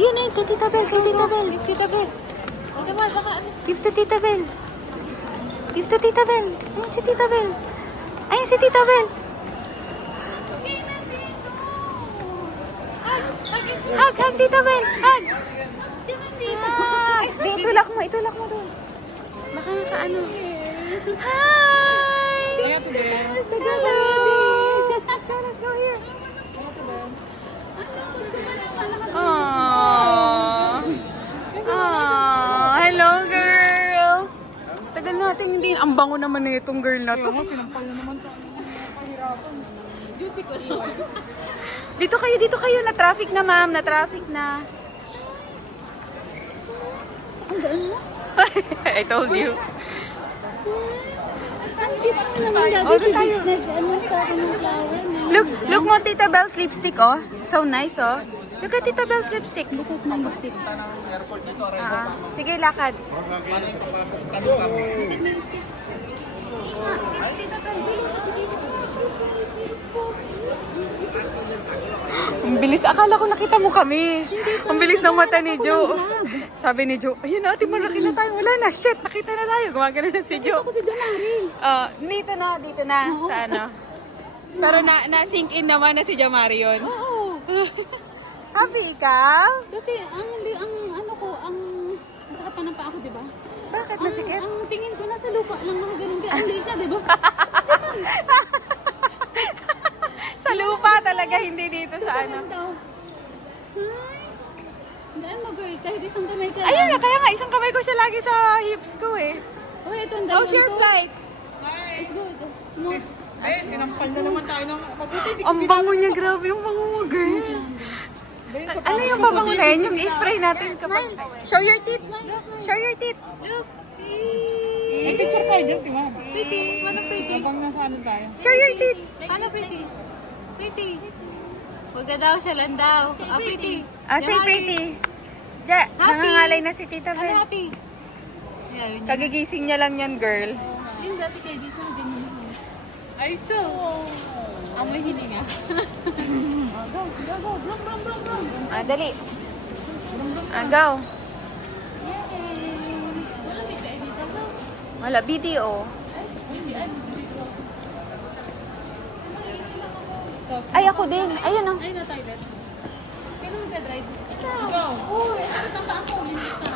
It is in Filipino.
Ayun na yun, kay Tita Bel, kay Tita Bel. Tita Bel. Ano ba, baka ano? Give to Tita Bel. Give to Tita Bel. Ayun si Tita Bel. Ayun si Tita Bel. Hug, hug, Tita Bel. Hug. Ah, di, itulak mo doon. Baka nakaano. Hi! Let's go here. Aww. Aww. Hello, girl. Tagal natin hindi. Ang bango naman na itong girl na to. Pinampal na naman tayo. Pahirapan. Juicy ko yun. Dito kayo. Na-traffic na, ma'am. Na-traffic na. Ang gaan mo? I told you. Ang cute mo naman gabi Oh, si tayo. Dix nag-ano sa kanyang flower na Look mo, Tita Belle's lipstick, oh. So nice, oh. Look at Tita Belle's lipstick. Look at my lipstick. Ah, sige, lakad. Look at my lipstick. Tita Bel, Ang bilis. Akala ko nakita mo kami. Ang bilis ng mata ni Jo. Sabi ni Jo, ayun ate, malaki na tayo. Wala na, shit, nakita na tayo. Gumagana na si Jo. Ako si Jamari. Dito na, sa ano. Pero na-sink in naman na si Jamari yun. Oo. Happy ikaw? Kasi ang ano ko, ang sakit pa ng paa ko, di ba? Bakit masikip? Ang tingin ko nasa lupa lang mga ganun. Ang liit na, di ba? Sa lupa talaga, hindi dito sa ano. Daw. Hi. Daan mo, girl. Kahit isang kamay ka Ayun lang. na, kaya nga, isang kamay ko siya lagi sa hips ko eh. Oh, ito ang How's dalawang your ko. flight? It's good. Smooth. Sinampal na naman tayo ng pabuti. Ang bango niya, grabe yung bango mo, girl. Ano yung pabango na yun? Yung spray natin kapag... Show your teeth. Show your teeth. Look. May picture tayo dyan, di ba? Pretty. Paano pretty? Habang nasa ano tayo. Show your teeth. Paano pretty? Pretty. Huwag ka daw, siya lang daw. Ah, pretty. Say pretty. Ja, nangangalay na si Tita Ano Bel. happy? Yeah, yun. Kagigising niya lang yan, girl. Yung dati kayo dito, hindi mo naman. Ay, so. Amoy hininga. Go. Brum, brum, brum, brum. Dali. Go. Yay! Wala may tayo dito, bro. Wala, video. Ay, ako din. Ayun, oh. Ay, na toilet. Kaya magdadrive. Ikaw. Oh, ito ang paa ko. Linis ka.